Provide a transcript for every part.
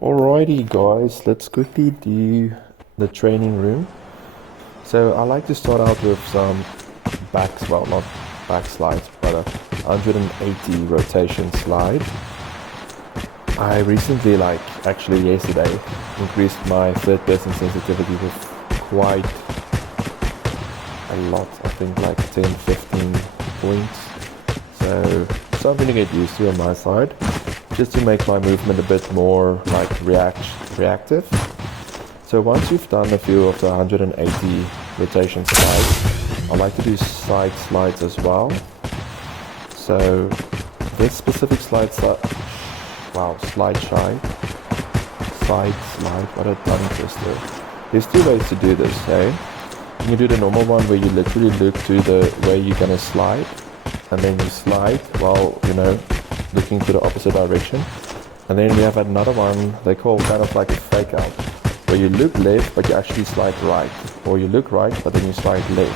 Alrighty guys, let's quickly do the training room. So I like to start out with some not back slides, but a 180 rotation slide. I recently, actually yesterday, increased my third person sensitivity with quite a lot, I think like 10-15 points. So something to get used to on my side, just to make my movement a bit more like reactive. So once you've done a few of the 180 rotation slides, I like to do side slides as well. So this specific side slide, what a tongue twister. There's two ways to do this, okay? You can do the normal one where you literally look to the way you're gonna slide, and then you slide while, looking to the opposite direction. And then we have another one they call kind of like a fake out, where you look left but you actually slide right, or you look right but then you slide left,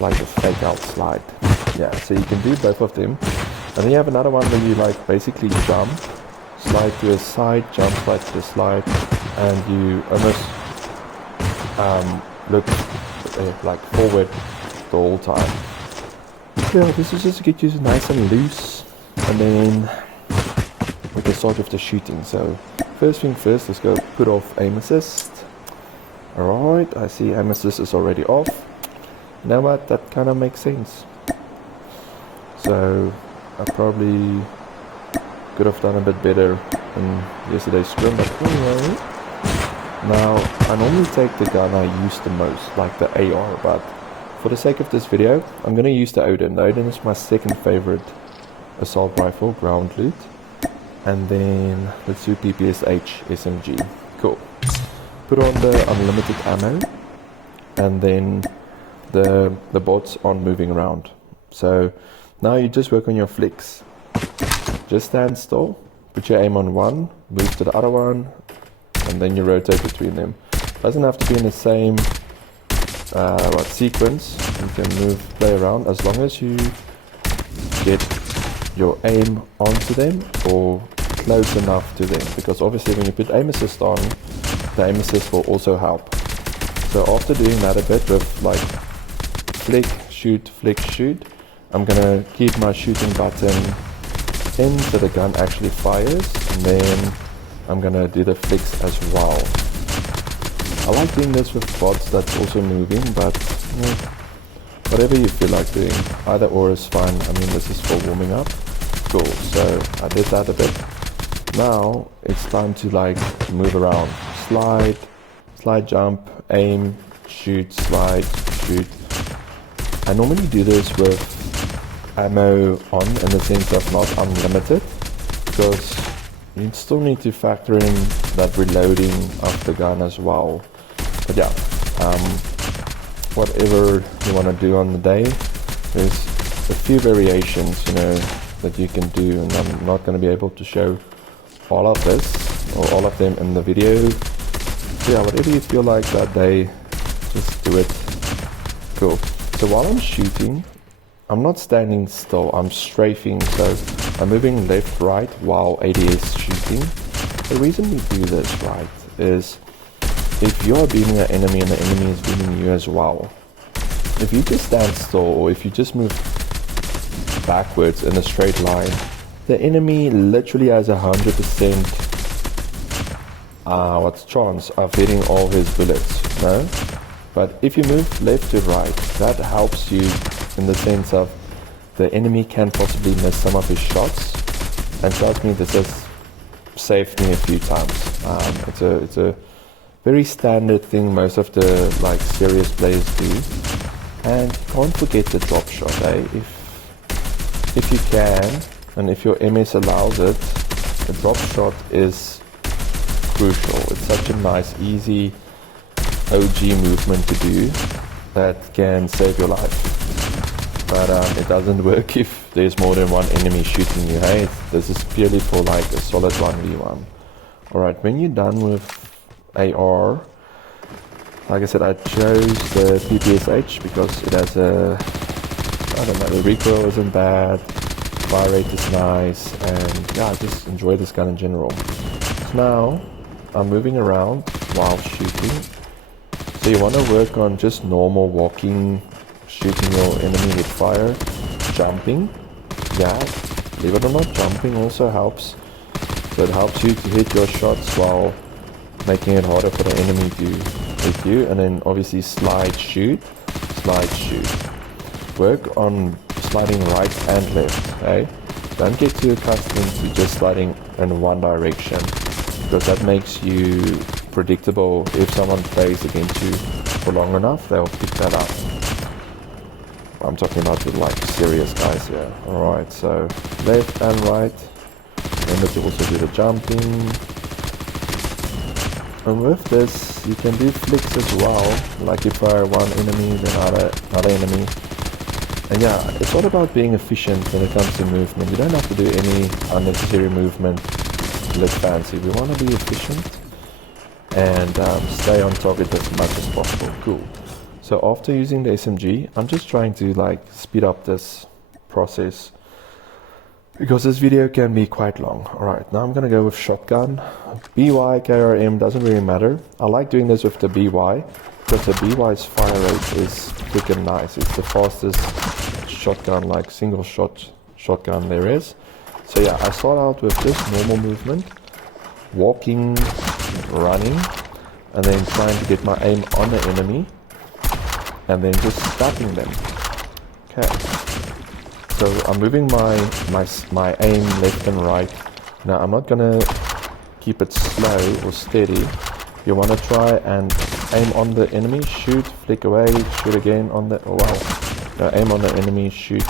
like a fake out slide. Yeah, so you can do both of them. And then you have another one where you basically jump, slide to a side, jump, slide to the slide, and you almost look like forward the whole time. Yeah, this is just to get you nice and loose, and then we can start with the shooting. So first thing first, let's go put off aim assist. Alright, I see aim assist is already off. You know what, that kind of makes sense. So I probably could have done a bit better in yesterday's scrim, but anyway. Now, I normally take the gun I use the most, like the AR, but for the sake of this video, I'm going to use the Odin. The Odin is my second favorite assault rifle, ground loot. And then let's do PPSH SMG. Cool. Put on the unlimited ammo, and then the bots on moving around. So now you just work on your flicks. Just stand still, put your aim on one, move to the other one, and then you rotate between them. Doesn't have to be in the same sequence. You can play around as long as you get your aim onto them or close enough to them, because obviously when you put aim assist on, the aim assist will also help. So after doing that a bit with flick, shoot, I'm gonna keep my shooting button in so the gun actually fires, and then I'm gonna do the flicks as well. I like doing this with bots that's also moving, but whatever you feel like doing, either or is fine. I mean, this is for warming up. Cool, so I did that a bit. Now it's time to move around. Slide, jump, aim, shoot, slide, shoot. I normally do this with ammo on, in the sense of not unlimited, because you still need to factor in that reloading of the gun as well. But yeah, whatever you want to do on the day, there's a few variations, that you can do, and I'm not going to be able to show all of this or all of them in the video. So yeah, whatever you feel like that day, just do it. Cool. So while I'm shooting, I'm not standing still, I'm strafing, so I'm moving left, right while ADS shooting. The reason we do this, right, is if you're beaming an enemy and the enemy is beaming you as well, if you just stand still or if you just move backwards in a straight line, the enemy literally has 100% chance of hitting all his bullets, no? But if you move left to right, that helps you in the sense of the enemy can possibly miss some of his shots, and trust me, this has saved me a few times. It's a very standard thing most of the serious players do, and can't forget the drop shot. If you can, and if your MS allows it, the drop shot is crucial. It's such a nice, easy OG movement to do that can save your life. But it doesn't work if there's more than one enemy shooting you. Hey, this is purely for a solid 1v1. Alright, when you're done with AR, like I said, I chose the PPSH because it has the recoil isn't bad, fire rate is nice, and yeah, I just enjoy this gun in general. now I'm moving around while shooting. So you want to work on just normal walking, shooting your enemy with fire, jumping. Yeah, believe it or not, jumping also helps. So it helps you to hit your shots while making it harder for the enemy to hit you. And then obviously slide, shoot, slide, shoot. Work on sliding right and left, okay? Don't get too accustomed to just sliding in one direction, because that makes you predictable. If someone plays against you for long enough, they'll pick that up. I'm talking about the like serious guys here. Alright, so left and right. Remember to also do the jumping. And with this, you can do flicks as well. Like you fire one enemy, then another enemy. And yeah, it's all about being efficient when it comes to movement. You don't have to do any unnecessary movement to look fancy. We want to be efficient and stay on target as much as possible. Cool. So after using the SMG, I'm just trying to like speed up this process because this video can be quite long. Alright, now I'm going to go with shotgun. BY, KRM, doesn't really matter. I like doing this with the BY because the BY's fire rate is freaking nice. It's the fastest shotgun, like single shot shotgun there is. So yeah, I start out with this normal movement, walking, running, and then trying to get my aim on the enemy, and then just stabbing them. Okay. So I'm moving my aim left and right. Now I'm not gonna keep it slow or steady. You want to try and aim on the enemy, shoot, flick away, shoot again on the, oh wow. Now aim on the enemy, shoot,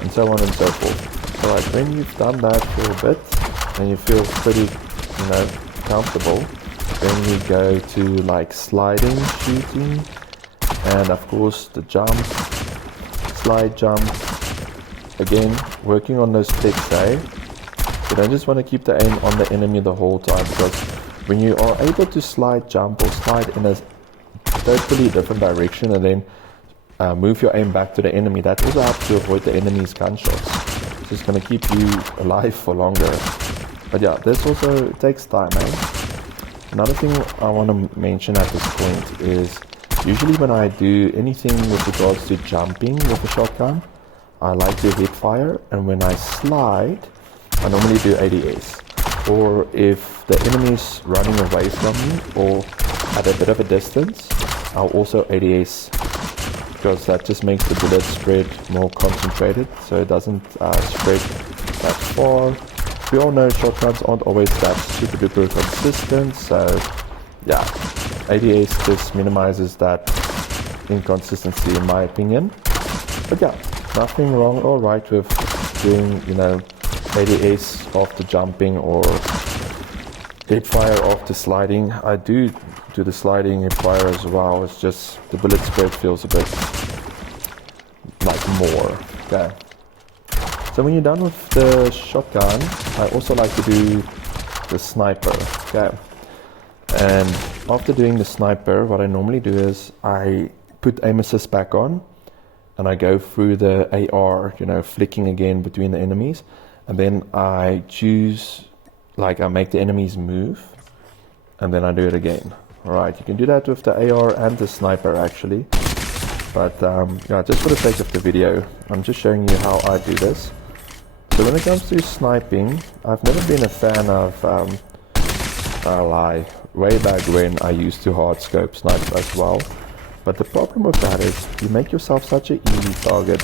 and so on and so forth. Alright, when you've done that for a bit, and you feel pretty, comfortable, then we go to like sliding, shooting, and of course the jump, slide, jump. Again, working on those flicks, You don't just want to keep the aim on the enemy the whole time, because when you are able to slide, jump, or slide in a totally different direction and then move your aim back to the enemy, that also helps to avoid the enemy's gunshots. It's just going to keep you alive for longer. But yeah, this also takes time, Another thing I want to mention at this point is, usually when I do anything with regards to jumping with a shotgun, I like to hip fire, and when I slide, I normally do ADS. Or if the enemy's running away from me or at a bit of a distance, I'll also ADS, because that just makes the bullet spread more concentrated, so it doesn't spread that far. We all know shotguns aren't always that super duper consistent, so yeah, ADS just minimizes that inconsistency in my opinion. But yeah, nothing wrong or right with doing, ADS after jumping or hip fire after sliding. I do the sliding hip fire as well. It's just the bullet spread feels a bit like more. Okay. So when you're done with the shotgun, I also like to do the sniper. Okay. And after doing the sniper, what I normally do is I put aim assist back on, and I go through the AR, flicking again between the enemies, and then I choose, I make the enemies move, and then I do it again. Alright, you can do that with the AR and the sniper actually, but yeah, just for the sake of the video, I'm just showing you how I do this. So when it comes to sniping, I've never been a fan of, I'll lie, way back when I used to hard scope snipe as well. But the problem with that is you make yourself such an easy target,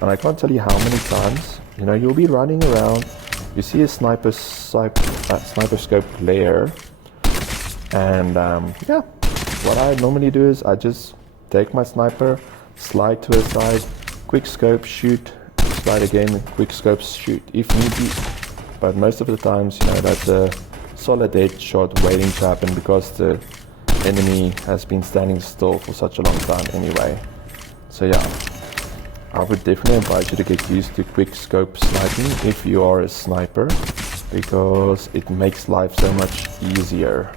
and I can't tell you how many times, you'll be running around, you see a sniper scope glare, and yeah, what I normally do is I just take my sniper, slide to a side, quick scope, shoot, slide again, quick scope, shoot if need be. But most of the times, that's a solid headshot waiting to happen, because the enemy has been standing still for such a long time anyway. So yeah, I would definitely advise you to get used to quick scope sniping if you are a sniper, because it makes life so much easier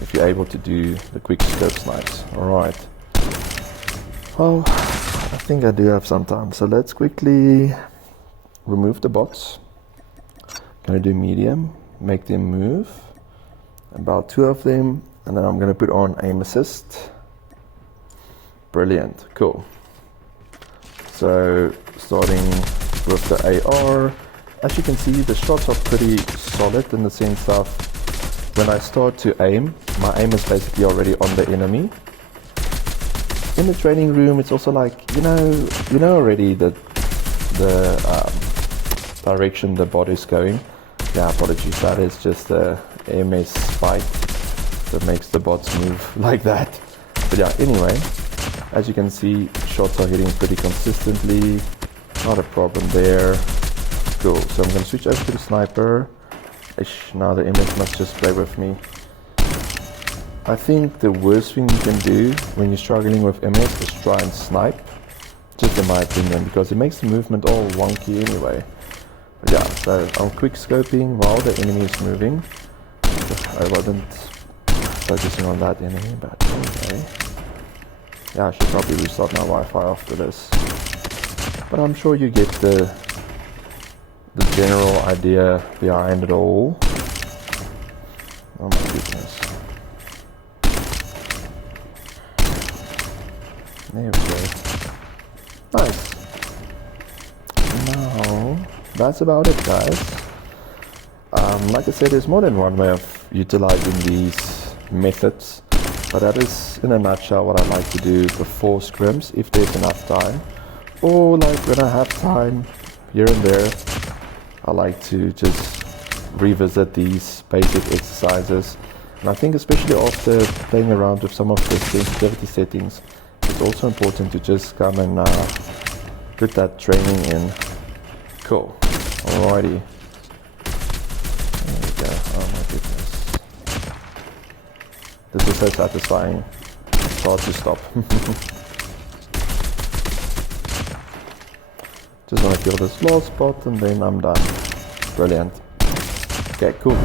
if you're able to do the quick scope snipes. Alright, well, I think I do have some time, so let's quickly remove the box. Gonna do medium, make them move. About 2 of them, and then I'm going to put on aim assist. Brilliant, cool. So starting with the AR, as you can see the shots are pretty solid in the sense of when I start to aim, my aim is basically already on the enemy. In the training room it's also like, you know already the direction the bot is going. Yeah, apologies, that is just a MS spike that makes the bots move like that. But yeah, anyway, as you can see, shots are hitting pretty consistently, not a problem there. Cool, so I'm going to switch over to the sniper. Now the MS must just play with me. I think the worst thing you can do when you're struggling with MS is try and snipe, just in my opinion, because it makes the movement all wonky anyway. But yeah, so I'm quick scoping while the enemy is moving. I wasn't focusing on that enemy, but anyway. Yeah, I should probably restart my Wi-Fi after this. But I'm sure you get the general idea behind it all. Oh my goodness. There we go. Nice. Now, that's about it, guys. Like I said, there's more than one way of utilizing these methods, but that is in a nutshell what I like to do before scrims, if there's enough time, or like when I have time here and there. I like to just revisit these basic exercises, and I think especially after playing around with some of the sensitivity settings, it's also important to just come and put that training in. Cool. Alrighty. There we go. Oh my goodness. This is so satisfying. It's hard to stop. Just want to kill this last spot and then I'm done. Brilliant. Okay, cool.